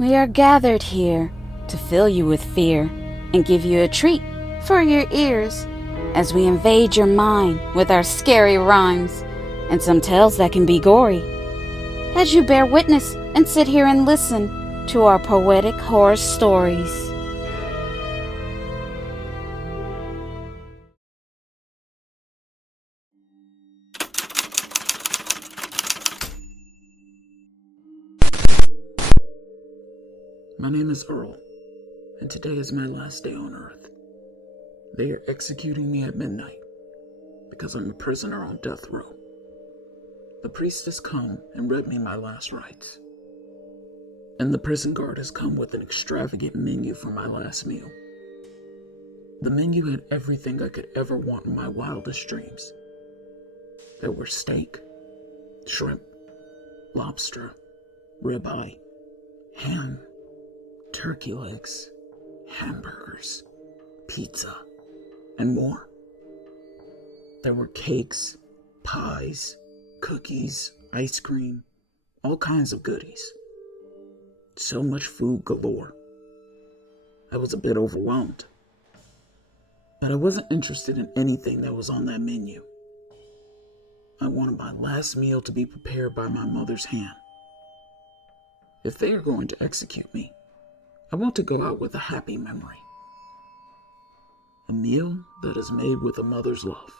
We are gathered here to fill you with fear and give you a treat for your ears as we invade your mind with our scary rhymes and some tales that can be gory. As you bear witness and sit here and listen to our poetic horror stories. My name is Earl, and today is my last day on Earth. They are executing me at midnight because I'm a prisoner on death row. The priest has come and read me my last rites, and the prison guard has come with an extravagant menu for my last meal. The menu had everything I could ever want in my wildest dreams. There were steak, shrimp, lobster, ribeye, ham, turkey legs, hamburgers, pizza, and more. There were cakes, pies, cookies, ice cream, all kinds of goodies. So much food galore. I was a bit overwhelmed. But I wasn't interested in anything that was on that menu. I wanted my last meal to be prepared by my mother's hand. If they are going to execute me, I want to go out with a happy memory. A meal that is made with a mother's love.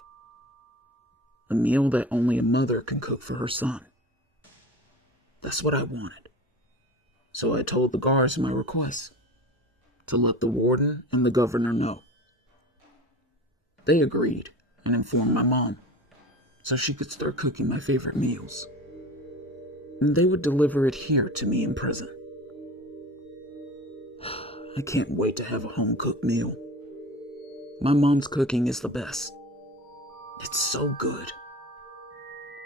A meal that only a mother can cook for her son. That's what I wanted. So I told the guards my request, to let the warden and the governor know. They agreed and informed my mom, so she could start cooking my favorite meals. And they would deliver it here to me in prison. I can't wait to have a home-cooked meal. My mom's cooking is the best. It's so good.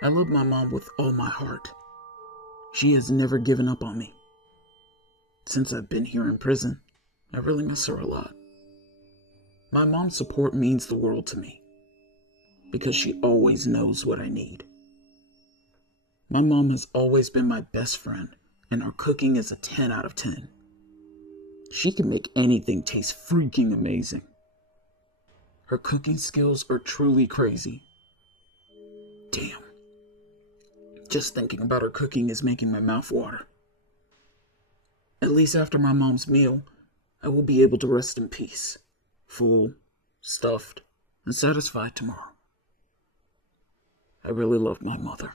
I love my mom with all my heart. She has never given up on me. Since I've been here in prison, I really miss her a lot. My mom's support means the world to me, because she always knows what I need. My mom has always been my best friend, and her cooking is a 10 out of 10. She can make anything taste freaking amazing. Her cooking skills are truly crazy. Damn. Just thinking about her cooking is making my mouth water. At least after my mom's meal, I will be able to rest in peace, full, stuffed, and satisfied tomorrow. I really love my mother.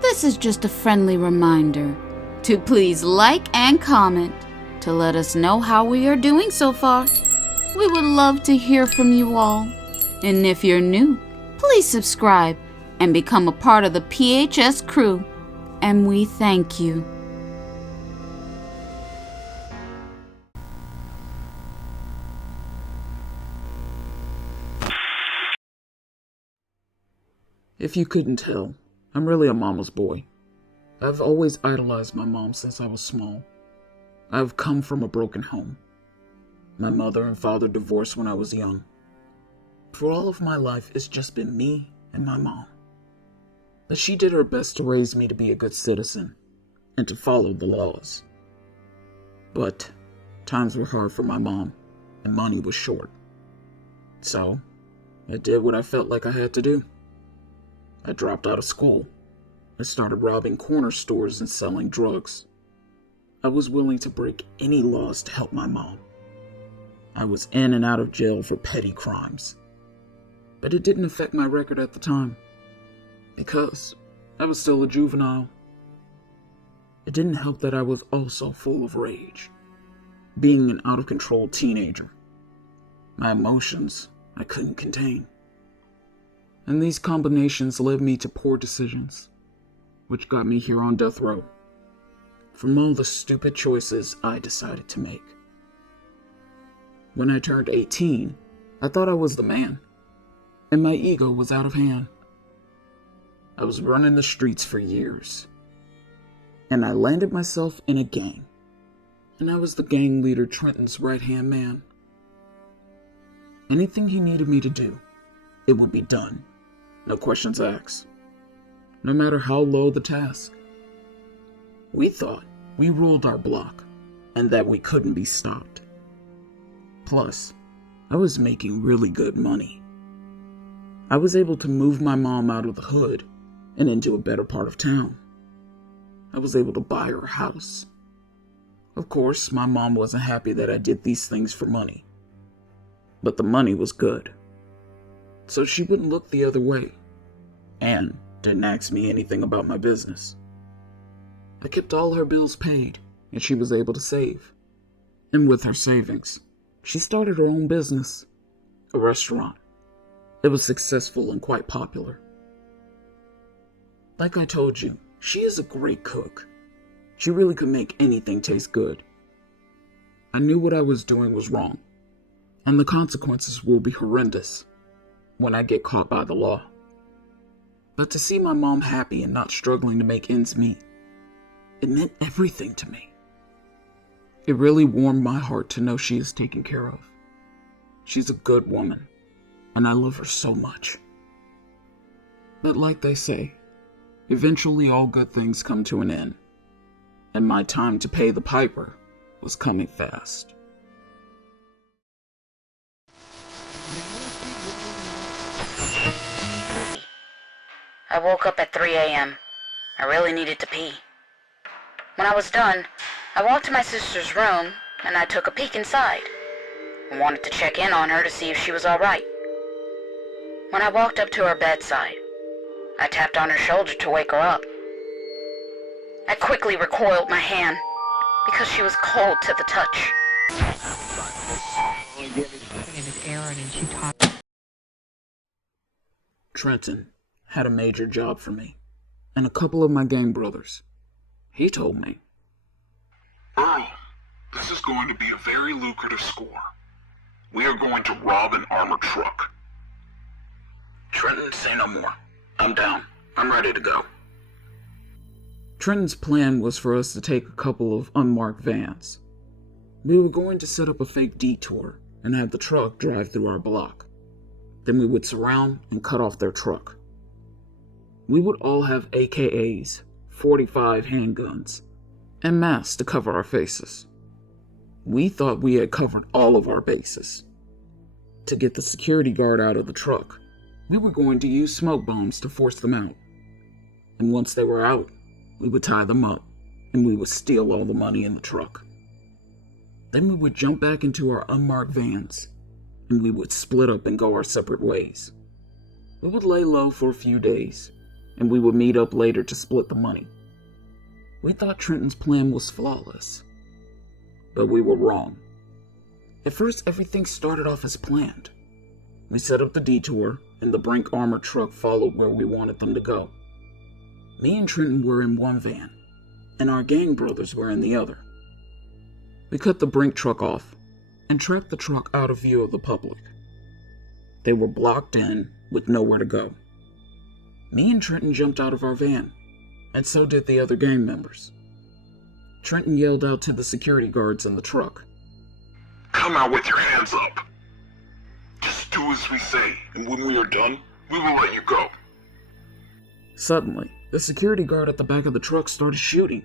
This is just a friendly reminder to please like and comment to let us know how we are doing so far. We would love to hear from you all. And if you're new, please subscribe and become a part of the PHS crew. And we thank you. If you couldn't tell, I'm really a mama's boy. I've always idolized my mom since I was small. I've come from a broken home. My mother and father divorced when I was young. For all of my life, it's just been me and my mom. But she did her best to raise me to be a good citizen and to follow the laws. But times were hard for my mom and money was short. So I did what I felt like I had to do. I dropped out of school. I started robbing corner stores and selling drugs. I was willing to break any laws to help my mom. I was in and out of jail for petty crimes. But it didn't affect my record at the time, because I was still a juvenile. It didn't help that I was also full of rage, being an out-of-control teenager. My emotions I couldn't contain. And these combinations led me to poor decisions, which got me here on death row, from all the stupid choices I decided to make. When I turned 18, I thought I was the man, and my ego was out of hand. I was running the streets for years, and I landed myself in a gang, and I was the gang leader Trenton's right-hand man. Anything he needed me to do, it would be done. No questions asked. No matter how low the task. We thought we ruled our block and that we couldn't be stopped. Plus, I was making really good money. I was able to move my mom out of the hood and into a better part of town. I was able to buy her a house. Of course, my mom wasn't happy that I did these things for money. But the money was good. So she wouldn't look the other way. And didn't ask me anything about my business. I kept all her bills paid, and she was able to save. And with her savings, she started her own business, a restaurant. It was successful and quite popular. Like I told you, she is a great cook. She really could make anything taste good. I knew what I was doing was wrong, and the consequences will be horrendous when I get caught by the law. But to see my mom happy and not struggling to make ends meet, it meant everything to me. It really warmed my heart to know she is taken care of. She's a good woman, and I love her so much. But like they say, eventually all good things come to an end, and my time to pay the piper was coming fast. I woke up at 3 a.m. I really needed to pee. When I was done, I walked to my sister's room and I took a peek inside. I wanted to check in on her to see if she was all right. When I walked up to her bedside, I tapped on her shoulder to wake her up. I quickly recoiled my hand because she was cold to the touch. Trenton had a major job for me, and a couple of my gang brothers. He told me, Earl, this is going to be a very lucrative score. We are going to rob an armored truck. Trenton, say no more. I'm down. I'm ready to go. Trenton's plan was for us to take a couple of unmarked vans. We were going to set up a fake detour and have the truck drive through our block. Then we would surround and cut off their truck. We would all have AKAs, 45 handguns, and masks to cover our faces. We thought we had covered all of our bases. To get the security guard out of the truck, we were going to use smoke bombs to force them out. And once they were out, we would tie them up, and we would steal all the money in the truck. Then we would jump back into our unmarked vans, and we would split up and go our separate ways. We would lay low for a few days, and we would meet up later to split the money. We thought Trenton's plan was flawless, but we were wrong. At first, everything started off as planned. We set up the detour, and the Brink armored truck followed where we wanted them to go. Me and Trenton were in one van, and our gang brothers were in the other. We cut the Brink truck off, and trapped the truck out of view of the public. They were blocked in with nowhere to go. Me and Trenton jumped out of our van, and so did the other gang members. Trenton yelled out to the security guards in the truck, Come out with your hands up. Just do as we say, and when we are done, we will let you go. Suddenly, the security guard at the back of the truck started shooting.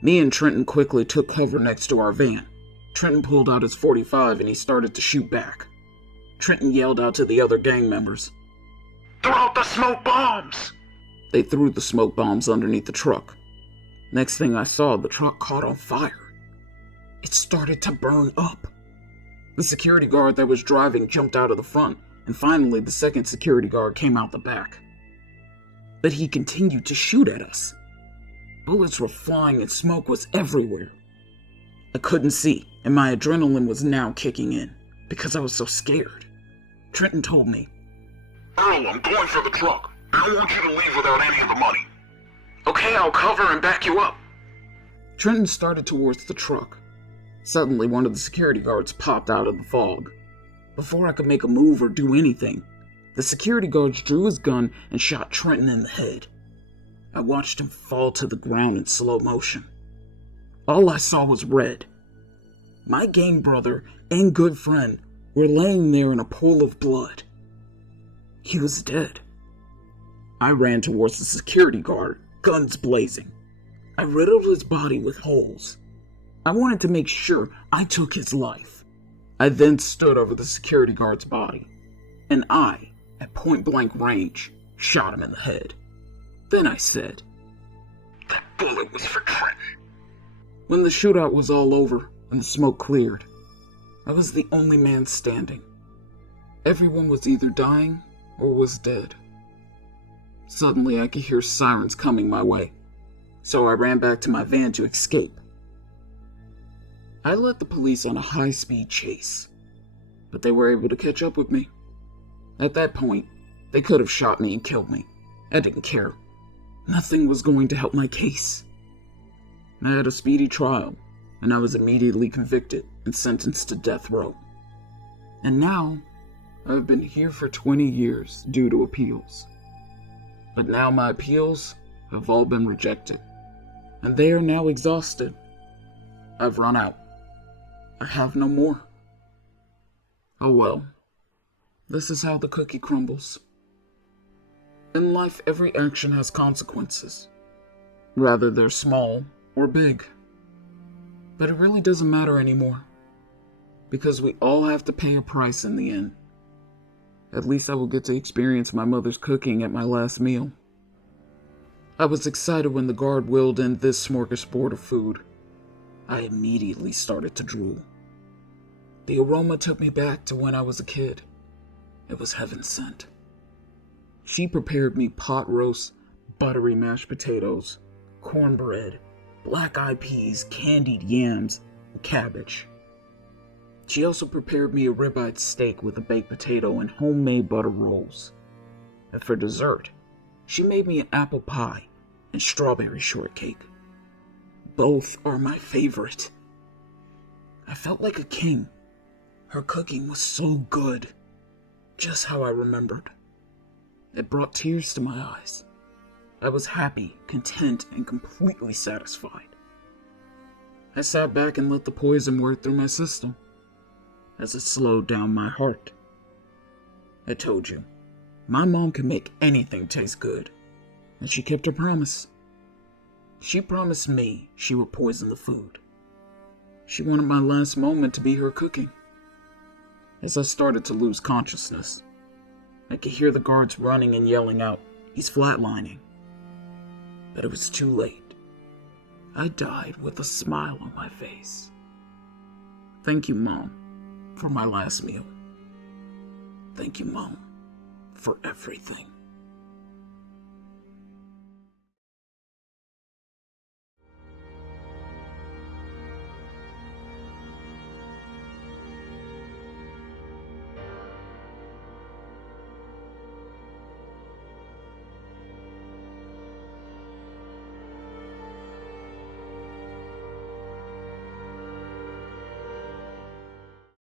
Me and Trenton quickly took cover next to our van. Trenton pulled out his .45 and he started to shoot back. Trenton yelled out to the other gang members, Throw out the smoke bombs! They threw the smoke bombs underneath the truck. Next thing I saw, the truck caught on fire. It started to burn up. The security guard that was driving jumped out of the front, and finally the second security guard came out the back. But he continued to shoot at us. Bullets were flying and smoke was everywhere. I couldn't see, and my adrenaline was now kicking in, because I was so scared. Trenton told me, Earl, I'm going for the truck. I don't want you to leave without any of the money. Okay, I'll cover and back you up. Trenton started towards the truck. Suddenly, one of the security guards popped out of the fog. Before I could make a move or do anything, the security guards drew his gun and shot Trenton in the head. I watched him fall to the ground in slow motion. All I saw was red. My gang brother and good friend were laying there in a pool of blood. He was dead. I ran towards the security guard, guns blazing. I riddled his body with holes. I wanted to make sure I took his life. I then stood over the security guard's body, and I, at point-blank range, shot him in the head. Then I said, "That bullet was for Trent." When the shootout was all over and the smoke cleared, I was the only man standing. Everyone was either dying or was dead. Suddenly I could hear sirens coming my way, so I ran back to my van to escape. I led the police on a high-speed chase, but they were able to catch up with me. At that point, they could have shot me and killed me. I didn't care. Nothing was going to help my case. I had a speedy trial, and I was immediately convicted and sentenced to death row. And now, I've been here for 20 years due to appeals. But now my appeals have all been rejected, and they are now exhausted. I've run out. I have no more. Oh well, this is how the cookie crumbles. In life, every action has consequences, whether they're small or big. But it really doesn't matter anymore, because we all have to pay a price in the end. At least I will get to experience my mother's cooking at my last meal. I was excited when the guard wheeled in this smorgasbord of food. I immediately started to drool. The aroma took me back to when I was a kid. It was heaven sent. She prepared me pot roast, buttery mashed potatoes, cornbread, black-eyed peas, candied yams, and cabbage. She also prepared me a ribeye steak with a baked potato and homemade butter rolls. And for dessert, she made me an apple pie and strawberry shortcake. Both are my favorite. I felt like a king. Her cooking was so good, just how I remembered. It brought tears to my eyes. I was happy, content, and completely satisfied. I sat back and let the poison work through my system as it slowed down my heart. I told you, my mom can make anything taste good, and she kept her promise. She promised me she would poison the food. She wanted my last moment to be her cooking. As I started to lose consciousness, I could hear the guards running and yelling out, "He's flatlining." But it was too late. I died with a smile on my face. Thank you, Mom, for my last meal. Thank you, Mom, for everything.